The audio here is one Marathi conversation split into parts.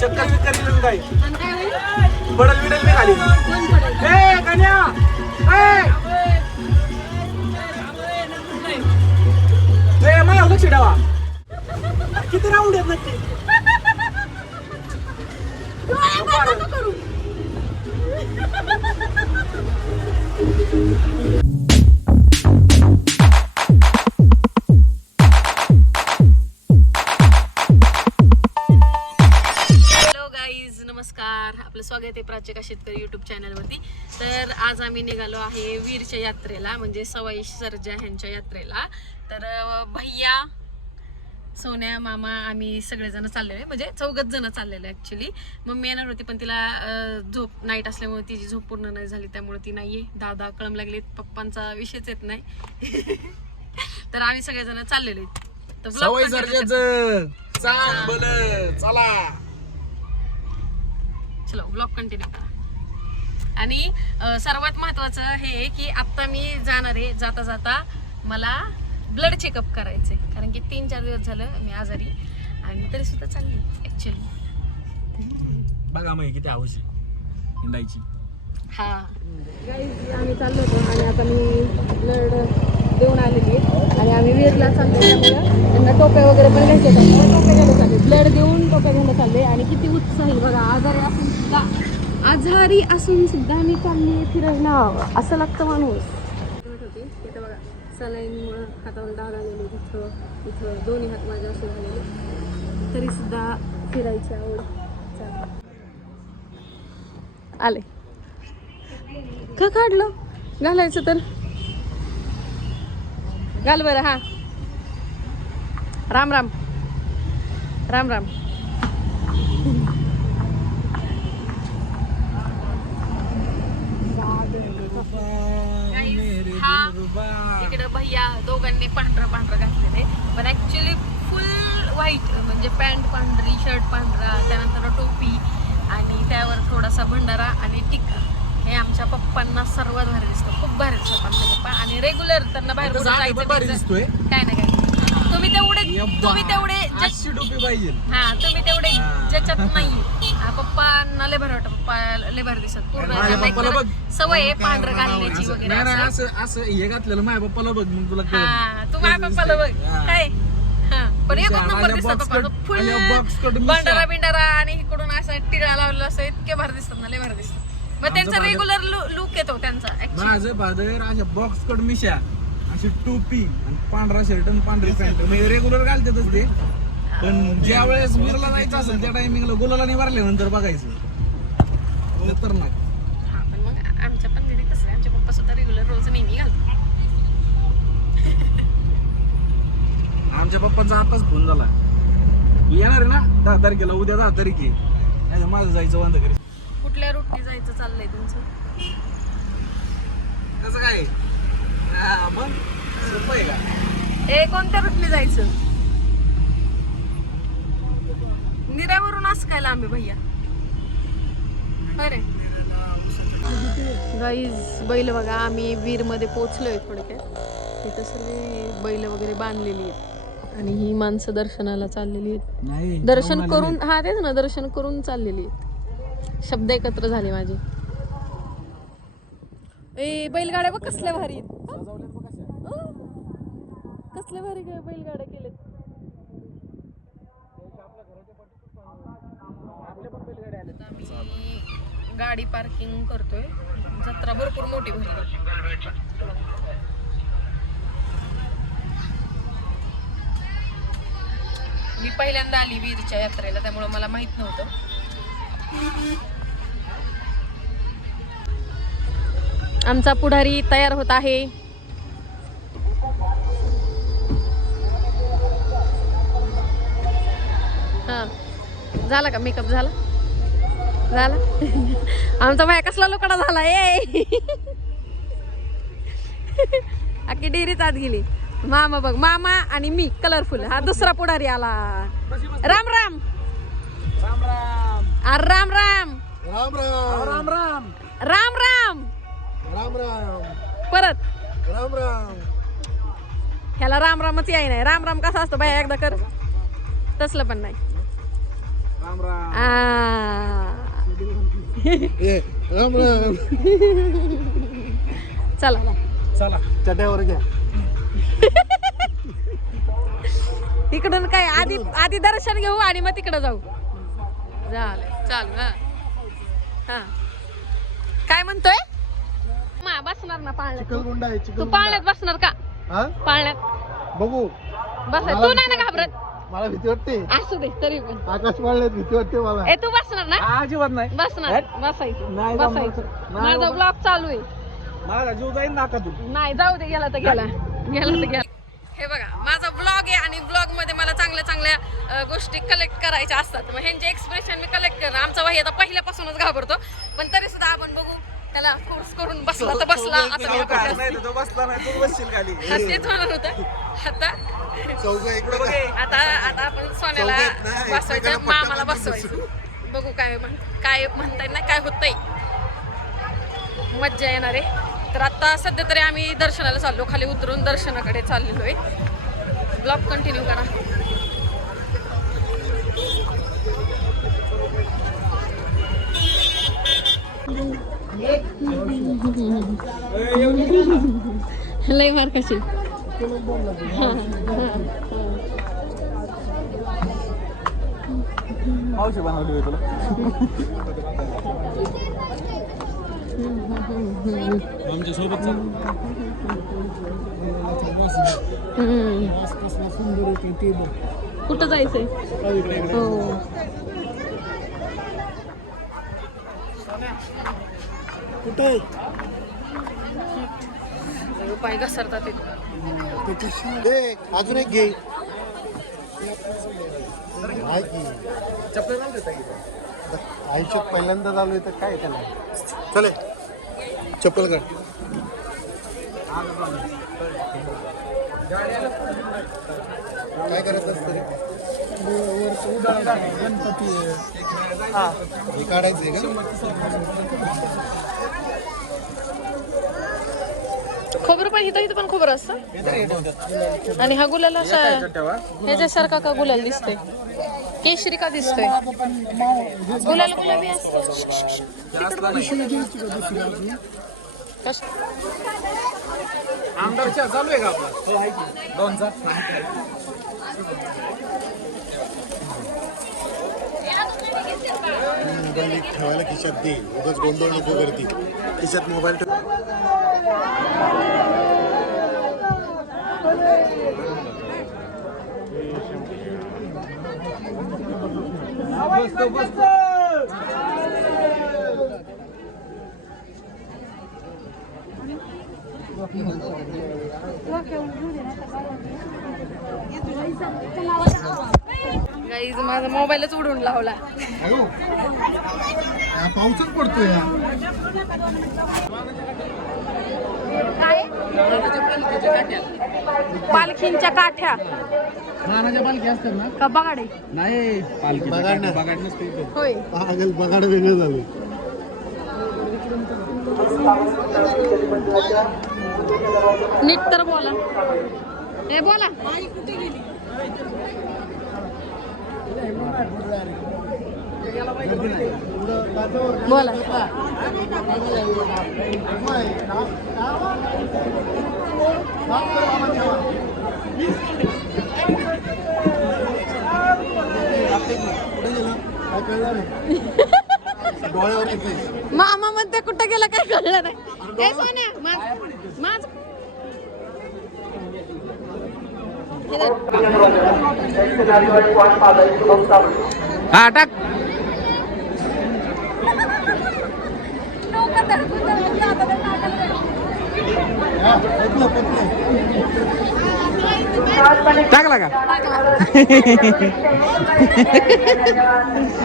चक्कर विक्कर येऊन काय आणि काय होईल? पडल बिडल मी खाली. कोण पडेल? ए कन्या ए मला लक्ष ठेवा. किती राऊंड आहेत नक्की? काय नको करू? नमस्कार, आपलं स्वागत आहे प्राचिका शेतकरी यूट्यूब चॅनलवरती. तर आज आम्ही निघालो आहे वीरच्या यात्रेला, म्हणजे सवाई सर्जा ह्यांच्या यात्रेला. तर भैया, सोन्या, मामा आम्ही सगळेजण चाललेलो आहे, म्हणजे 4 जण चाललेलो आहे ॲक्च्युली. मम्मी येणार होती पण तिला झोप नाईट असल्यामुळे तिची झोप पूर्ण नाही झाली, त्यामुळे ती नाही आहे. दादा कळम लागले, पप्पांचा विषयच येत नाही. तर आम्ही सगळेजण चाललेलो आहेत. तर सवाई सर्जाचं सांग बोल चला. चलो ब्लॉग कंटिन्यू करा. आणि सर्वात महत्वाचं हे की आता मी जाणार आहे, जाता जाता मला ब्लड चेकअप करायचंय, कारण की 3-4 दिवस झालं मी आजारी, आणि तरी सुद्धा चालली ऍक्च्युली. बघा मग किती हौस हिंडायची. हा गाईज, आम्ही चाललो होतो आणि आता मी ब्लड देऊन आलेली आहे आणि आम्ही वीरला चाललो, त्यामुळे त्यांना टोप्या वगैरे पण घ्यायचे होते. टोप्या घ्यायला चालले, ब्लड देऊन टोप्या घ्यायला चालले. आणि किती उत्साही बघा, आजारी असून सुद्धा मी चालली फिरायला, असं लागतं माणूस. इथं बघा सलाईनमुळं हातावर डाग आलेले, इथं दोन्ही हात माझ्या असे झालेले, तरी सुद्धा फिरायची आवड. आले का काढलं घालायचं तर घाल बरं. हा राम राम राम राम. इकडे भैया दोघांनी पांढरं घातलेले, पण ऍक्च्युली फुल व्हाईट, म्हणजे पॅन्ट पांढरी, शर्ट पांढरा, त्यानंतर टोपी आणि त्यावर थोडासा भंडारा आणि टिक्का. हे आमच्या पप्पांना सर्वात भारी दिसतं, खूप भारी दिसतात आमचे पप्पा. आणि रेग्युलर त्यांना बाहेर कुठे जायचं काय नाही काय. तुम्ही तेवढे 800 टोपी पाहिजे. हा तुम्ही तेवढे ज्याच्यात नाही. पप्पांना लय भारी वाटतं, पप्पा लय भारी दिसत. पूर्ण सवय आहे पांढरं घालण्याची वगैरे. असं हे घातलेलं माझ्या पप्पाला बघ, मग तुला हा तू माझ्या पप्पाला बघ काय. पण एकच नंबर दिसतात पप्पा, फुल भंडारा बिंडारा आणि इकडून असं टिळा लावलेला असं, इतके भारी दिसतात ना, लय भारी दिसतात. मग त्यांचा रेग्युलर लुक येतो त्यांचा. माझं फादर अशा बॉक्स कट मिशा, अशी टोपी आणि पांढरा शर्ट आणि पांढरी पॅन्ट, म्हणजे रेग्युलर घालतातच ते. पण ज्या वेळेस वीरला जायचं असेल त्या टायमिंगला गुलाला नाही भरल्यानंतर बघायचं खतरनाक. हा पण मग आमच्या पण घरी तसं, आमचे पप्पा सुद्धा रेग्युलर रोज नेहमी घालतात. आमच्या पप्पांचा आताच फोन झाला, येणार आहे ना 10 तारखेला, उद्या 10 तारीख आहे. नाही माझं जायचं बंद करी. कुठल्या रूटने जायचं चाललंय तुमचं? कसं काय मग सोपं आहे का? ए कोणत्या रूटने जायचं? निऱ्यावरून असं काय लांब आहे भैया? अरे गाईज, बैल बघा, आम्ही वीरमध्ये पोहोचलोय थोडक्यात. इथं सगळे बैल वगैरे बांधलेली आहेत आणि ही माणसं दर्शनाला चाललेली आहेत. दर्शन करून, हा तेच ना, दर्शन करून चाललेली आहेत. शब्द एकत्र झाले माझे. ए बैलगाड्या बघ कसल्या भारी आहेत, कसल्या भारी बैलगाड्या केलेत. आम्ही गाडी पार्किंग करतोय, जत्रा भरपूर मोठी भरली. मी पहिल्यांदा आली वीरच्या यात्रेला, त्यामुळे मला माहित नव्हतं. आमचा पुढारी तयार होत आहे. हा झाला का मेकअप? झाला आमचा बाया कसला लोकडा झाला. अख्खी डेअरीच आत गेली. मामा बघ, मामा आणि मी कलरफुल. हा दुसरा पुढारी आला. राम राम राम राम राम राम राम राम राम राम राम राम राम परत राम राम. ह्याला राम रामच याय नाही. राम राम कसा असतो बाया एकदा कर, तसलं पण नाही. राम राम. राम राम. चला चला चट्यावर घ्या. तिकडून काय आधी दर्शन घेऊ आणि मग तिकडं जाऊ. झालं चालू. हा काय म्हणतोय? बसणार ना पाळण्यात? चिखलगुंडा आहे तू चिखलगुंडा. पाळण्यात बसणार का? हा पाळण्यात बघू. बसाय तू नाही ना घाबरत? मला भीती वाटते. असू दे तरी पण. आकाश पाळण्यात भीती वाटते मला. ए तू बसणार ना? अजिबात नाही. बसणार बसायचं नाही बसायचं. नाही माझा बाबा. ब्लॉग चालू आहे. माझा जीव जाईल नाकातून. नाही जाऊ दे. गेला तर गेला हे बघा माझा ब्लॉग आहे आणि ब्लॉग मध्ये मला चांगल्या चांगल्या गोष्टी कलेक्ट करायच्या असतात. मग ह्यांचे एक्सप्रेशन मी कलेक्ट करणार. आमचा भाई आता पहिल्यापासूनच घाबरतो पण तरी सुद्धा आपण बघू. त्याला फोर्स करून बसला तर बसला. आता मी आपण नाही तो बसला नाही तू बसशील खाली. तेच म्हणत होतं. आता चौघं इकडे बघ. आता आपण सोन्याला बसवायचं मामाला बसवायचं. बघू काय म्हणताय ना काय होतंय. मज्जा येणार आहे. तर आता सध्या तरी आम्ही दर्शनाला चाललो. खाली उतरून दर्शनाकडे चाललेलो आहे. ब्लॉग कंटिन्यू करा. लय मार कशी मावशी बनवली होती तुला. आमच्या सोबत कुठं जायचंय? हो कुठे पाय घसरतात ते. अजून एक घे. आयुष्यात पहिल्यांदा चालू तर काय त्याला. चले चप्पल काढ. काय करत असतं रे? हे काढायचंय का? खोबरं पण इथं पण खोबरं असतं. आणि हा गुलाल असा ह्याच्यासारखा का गुलाल दिसतोय? केशरी का दिसतोय? गुलाल गुलाबी असतो. आमदारच्या चालू आहे का आपला? दोनचा मोबाईल ठेवायला खिशात दे. उगाच गोंधळ नको करती. खिशात मोबाईल ठेव. गाईज माझा मोबाईलच उडून लावला. पाऊसच पडतोय. काय? पालखींच्या काठ्या मानाच्या पालखी असतात ना का बगाडे? नाही पालखी बगाड ना. बगाड नसते इथे. होय पागल बगाड वेगळं झालं. नीट तर बोला. हे बोला. बोला. डोळ्यावर येते. मामा म्हणते कुठं गेला काय कळलं नाही. हे सोन्या माझ हा टाक. टाकला का?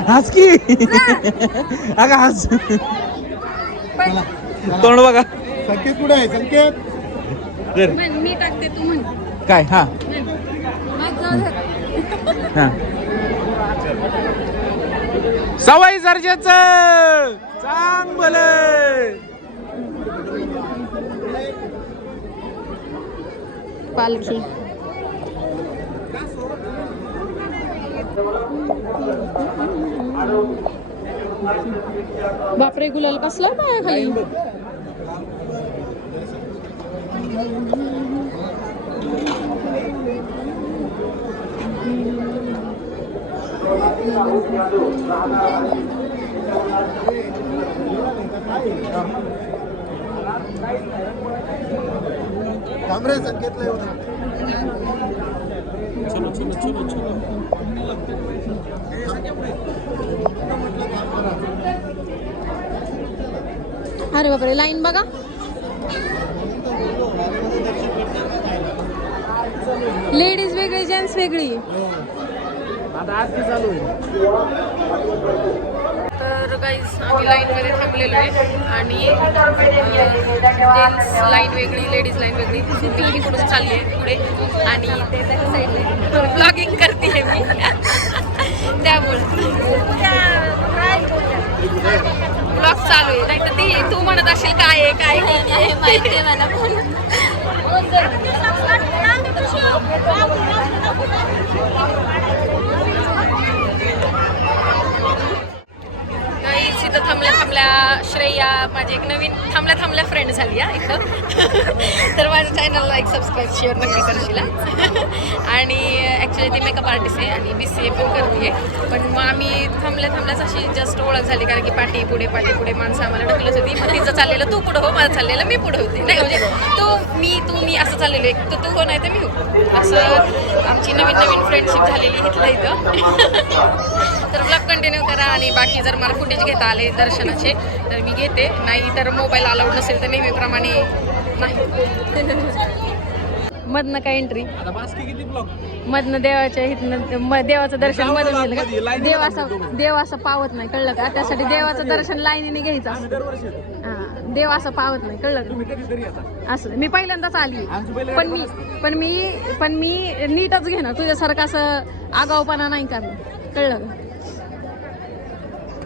हस की अगं हस. तोंड बघा. संकेत कुठे आहे? संकेत मी टाकते तू म्हण काय? हा हा सवाई सर्जाच चांग भल. पालखी बापरे, गुलाल कसला पाय खाली. थांबरे संकेतला येऊ दे. अरे बापरे, लाईन बघा. लेडीज वेगळी, जेंट्स वेगळी. आता आज ती चालू आहे. तर गाईज आम्ही लाईनमध्ये थांबलेलो आहे आणि जेंट्स लाईन वेगळी, लेडीज लाईन वेगळी. मी इकडून चालली आहे पुढे आणि ते त्या साईडला ब्लॉगिंग करते मी त्यामुळे ब्लॉग चालू आहे. नाही तर ती तू म्हणत असेल काय आहे काय नाही माहिती आहे मला पण. इथं थांबल्या श्रेया माझी एक नवीन थांबल्या फ्रेंड झाली आहे इथं. तर माझ्या चॅनलला एक सबस्क्राईब शेअर नक्की करशील. आणि ॲक्च्युली ती मेकअप आर्टिस्ट आहे आणि BCA पण करते. पण मग आम्ही थांबल्याच अशी जस्ट ओळख झाली, कारण की पाठी पुढे माणसं आम्हाला ढकलत होती. मग तिचं चाललेलं तू पुढं हो, माझं चाललेलं मी पुढे होते. नाही म्हणजे तू मी असं चाललेलं आहे, तर तू हो नाही तर मी हो, असं आमची नवीन फ्रेंडशिप झालेली इथलं इथं. तर ब्लॉग कंटिन्यू करा आणि बाकी जर मला फुटेज घेता आले दर्शनाचे तर मी घेते, नाही तर मोबाईल अलाउड नसेल तर नेहमीप्रमाणे नाही. मधनं काय एंट्री, आता बास्की किती ब्लॉक मधनं देवाच्या इथनं देवाचं दर्शन मधून झालं का. देव असं पावत नाही, कळलं का. त्यासाठी देवाचं दर्शन लाईनीने घ्यायचं असं. दरवर्षी देव असं पावत नाही, कळलं तुम्ही कधीतरी येता. असं. मी पहिल्यांदाच आली पण मी नीटच घेणार, तुझ्यासारखं असं आगाऊपणा नाही करणार, कळलं का.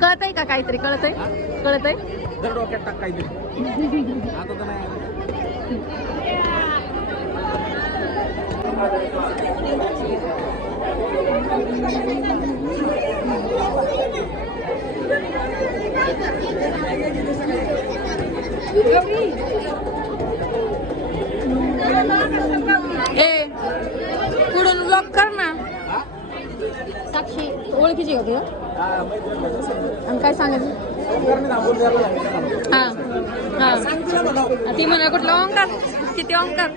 कळतंय का काहीतरी, कळतंय. दर डोक्यात टाक काहीतरी. आता तर नाही. पुढून ब्लॉक कर ना. साक्षी ओळखीची होती का आणि काय सांगायचं. ती म्हणा कुठला ओंकार, किती ओंकार.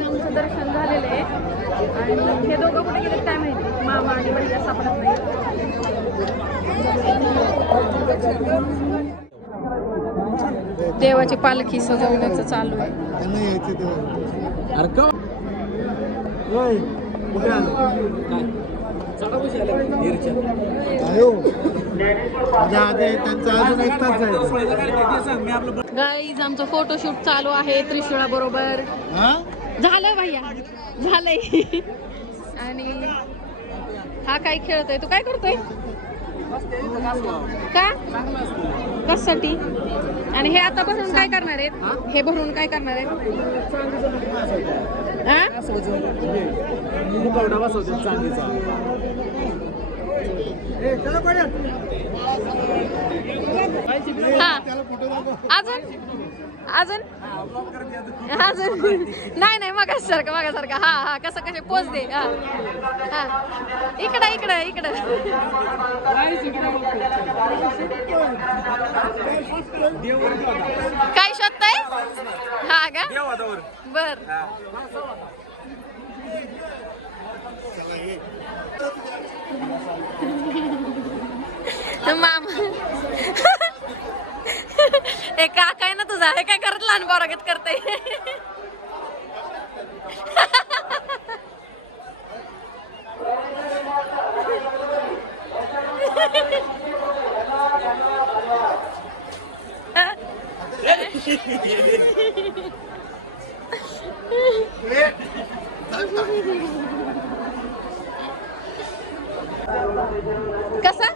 आमचं दर्शन झालेलं आहे आणि हे दोघं कुठे गेले काय माहिती. मामा आणि भैया सापडत नाही. देवाची पालखी सजवण्याचं चालू आहे. त्यांना यायचं ते. अरे का कुठे आलं काय चढापशी आलं गिरच्या आयो आधी त्यांचा अजून एक तास जायचं. गाईज आमचं फोटोशूट चालू आहे त्रिशूळा बरोबर. झालं भैया, झालंय. आणि हा काय खेळतोय, तू काय करतोय का, कशासाठी. आणि हे आता भरून काय करणार आहेत, हे भरून काय करणार आहेत. मुखवटा बसवते चांदीचा. हा अजून नाही मागासारखं हा कसं कसे पोच दे. हा इकडं काय शोधताय. हा का बर. मामा एक काका आहे ना तुझा, हे काय करत लहान पोरागत करताय. कसा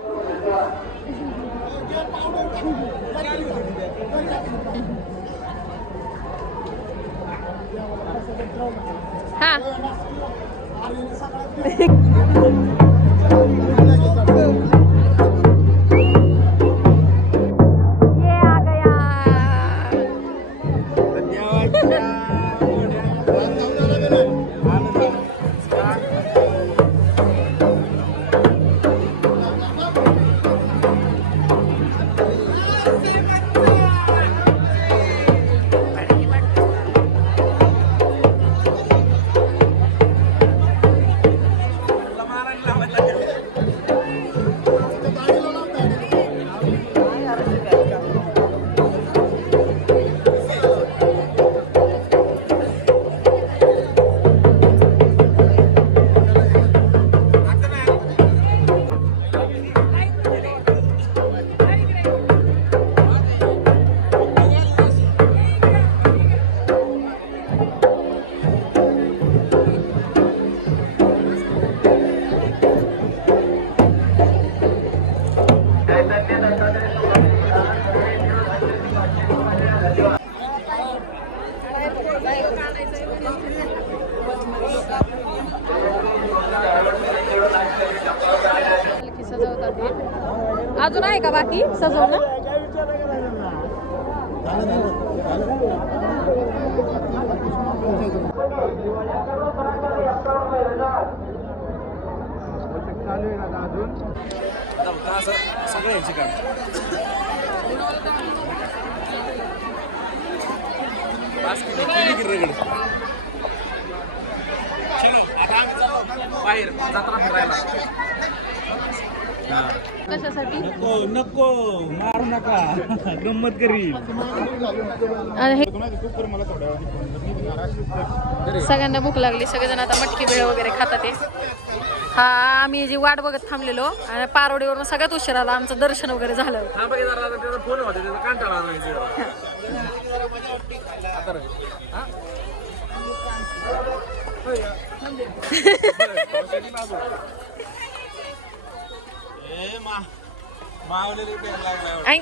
हा सजवतात हे. अजून आहे का बाकी सजवणं? सगळ्यांची काम बाहेर जत्रा फिरायला. कशासाठी? नको नको मारू नका गंमत करील. सगळ्यांना भूक लागली, सगळेजण आता मटकी भेळ वगैरे खातात ते. हा आम्ही जी वाट बघत थांबलेलो आणि पारोडीवरून सगळ्यात उशीर आला, आमचं दर्शन वगैरे झालं. फोन होते त्याचा कंटाळा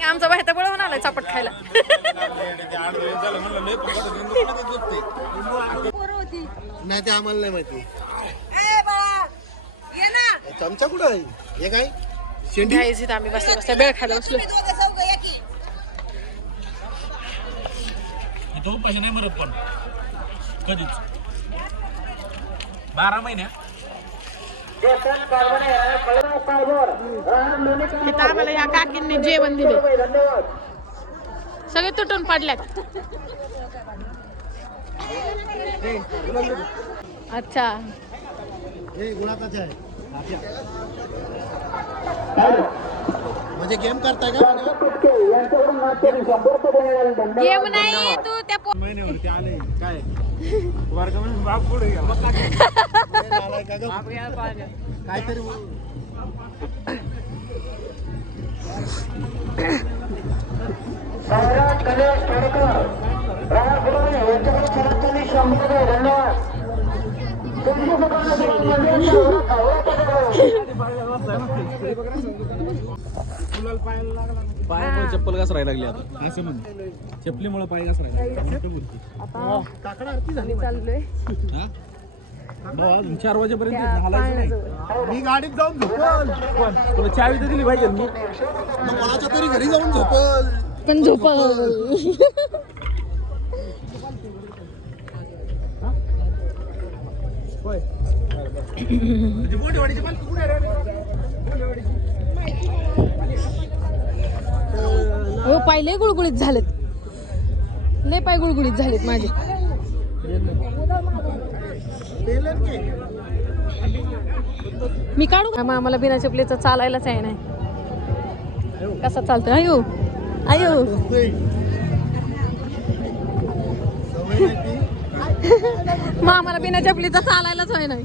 आमचा बाहेर तर बळवून आलाय चापट खायला. नाही ते आम्हाला नाही माहिती. चमचा कुठं आहे हे काय शेंडी घ्यायची तर आम्ही बसल्या बसल्या बेळ खायला बसलो. तो पैसे नाही मरत पण कधीच 12 महिने. इथं आम्हाला या काकींनी जेवण दिले, सगळे तुटून पडल्यात. अच्छा हे गुणाकाच आहे म्हणजे गेम करताय का? गेम नाही तू त्या महिन्यावरती आले काय वर्ग म्हणून बाप पुढे काहीतरी पायामुळे चप्पल घसरायला लागली आता असं म्हण. चपलीमुळे पाय घसरायला काकडा आरती झाली. चाललोय अजून 4 वाजेपर्यंत हालायचं नाही. मी गाडीत जाऊन झोपल. तुला चावी तर दिली पाहिजे मी. कोणाच्या तरी घरी जाऊन झोपल. पण झोप हो. पाय लय गुळगुळीत झालेत, लय पाय गुळगुळीत झालेत माझे. मी काढू आम्हाला बिना चपलीचं चालायलाच आहे नाही. कसा चालतोय अयो अयो. मग आम्हाला बिना चपलीचं चालायलाच आहे नाही.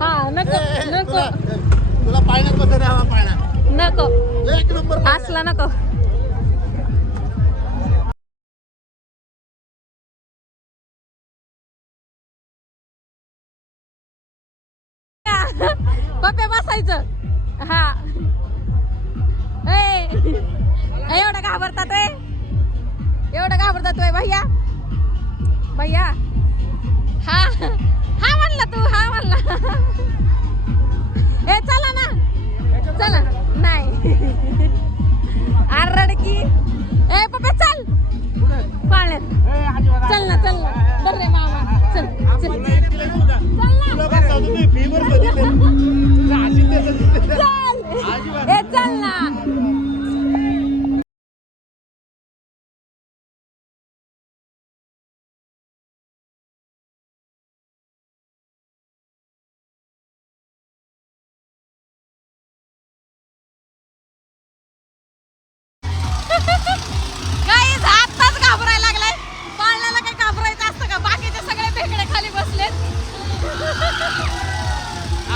हा नको नको तुला पाळण्यात बसत हवा पाळणा नको एक नंबर असला नको. पप्या बसायचं. हा एवढं घाबरतात एवढं घाबरतात भैया भैया. हा हा म्हणला तू हा म्हणला. ए चला ना चला. नाही आरडकी. ए पप्पा चल पाळण्यात. चल ना चल ना बर रे मामा. चल चल चल ए चल ना. गाईज आत्ताच घाबरायला लागलाय. पाळण्याला काही घाबरायचं असतं का? बाकीचे सगळे भेकडे खाली बसलेत.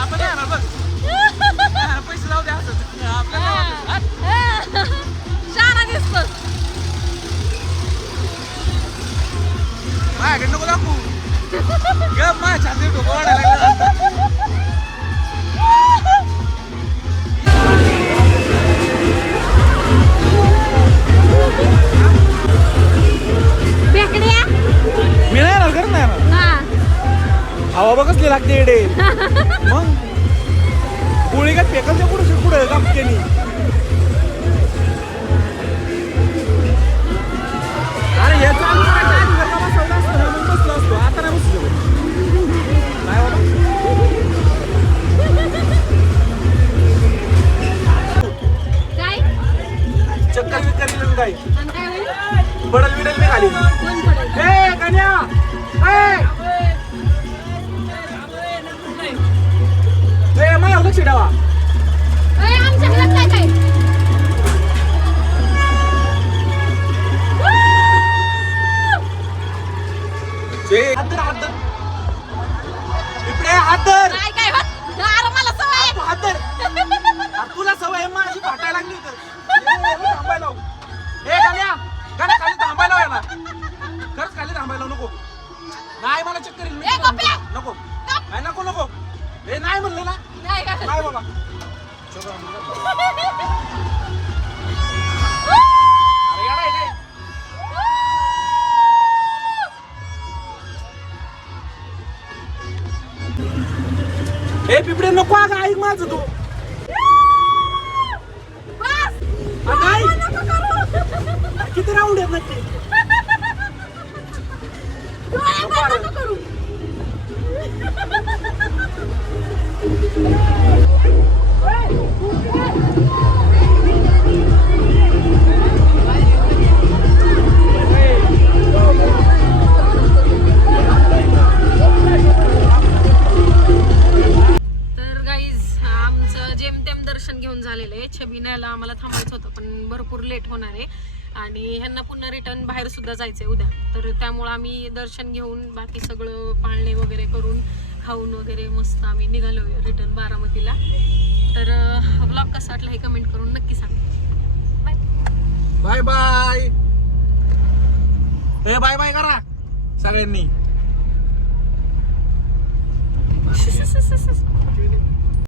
आपण आहे ना बघ. पैसे जाऊ द्या शाळा दिसतो. माझ्याकडे नको दाखवू. गप माझ्या छाती डोकं वाढायला लागलं. भेकड्या मी नाही येणार करत नाही येणार. हवा बघ कसली लागते एडे. मग गोळी काय फेकल पुढे पुढे काम केली. अरे हे चालू बसवलं असतं ना मग बसलो असतो. आता नाही बसलो. काय बाबा काय चक्कर बिक्कर काय आणि काय होईल? बडल बिडल मी खाली. कोण पडेल? ए कन्या ए माझ्या लक्ष ठेवा. आमच्या घरात काय काय इकडे हात धर. काय काय होत? अरे मला सवय आहे. तू हात धर. अरे तुला सवय आहे माझी फाटायला लागली तर थांबायला. ए गाण्या गाण्या खाली थांबायला याला. खरंच खाली थांबायला नको. नाही मला चक्कर येईल. ए, गोप्या. नको नाही नको नको. ए नाही म्हणलं ना. नाही काय नाही बाबा. अरे येडा आहे काय? ए पिपडे नको अगं ऐक माझं तू. बस अगं ऐक. नको करू. किती राऊंड आहेत नक्की. डोळ्यात नको करू. तर गाईज आमचं जेमतेम दर्शन घेऊन झालेलं आहे. छबिनाला आम्हाला थांबायचं होतं पण भरपूर लेट होणार आहे आणि ह्यांना पुन्हा रिटर्न बाहेर सुद्धा जायचंय उद्या. तर त्यामुळं आम्ही दर्शन घेऊन बाकी सगळं पाळणे वगैरे करून खाऊन वगैरे मस्त आम्ही निघालो रिटर्न बारामतीला. तर व्लॉग कसा वाटला हे कमेंट करून नक्की सांगा. Bye bye bye. ए बाय बाय करा सगळ्यांनी.